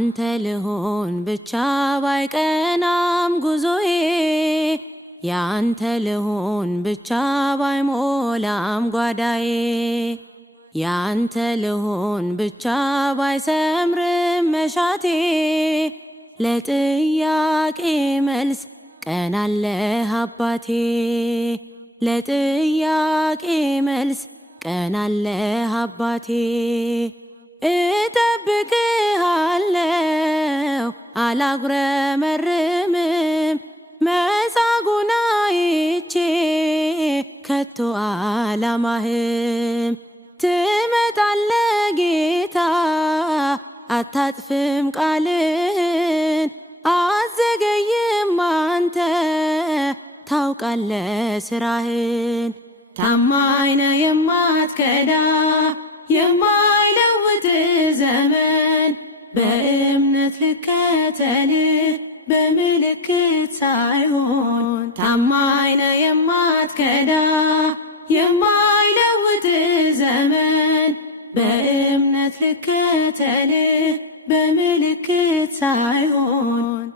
ያንተ ልሆን ብቻ ባይቀናም ጉዞዬ ያንተ ልሆን ብቻ ባይሞላም ጓዳዬ ያንተ ልሆን ብቻ ባይሰምርም መሻቴ ለጥያቄ መልስ ቀን አለህ አባቴ ለጥያቄ መልስ ቀን አለህ አባቴ እጠብቅሃለሁ አላጉረመርምም መጻጉዕን አይቼ ከቶ አላማህም ትመጣለህ ጌታ አታጥፍም ቃልህን አዘገይም አንተ ታውቃለህ ስራህን ታማኝ ነህ የማትከዳ የማይለውጥ ዘመን በእምነት ልከተልህ በምልክት ሳይሆን ታማኝ ነህ የማትከዳ የማይለውጥ ዘመን በእምነት ልከተልህ በምልክት ሳይሆን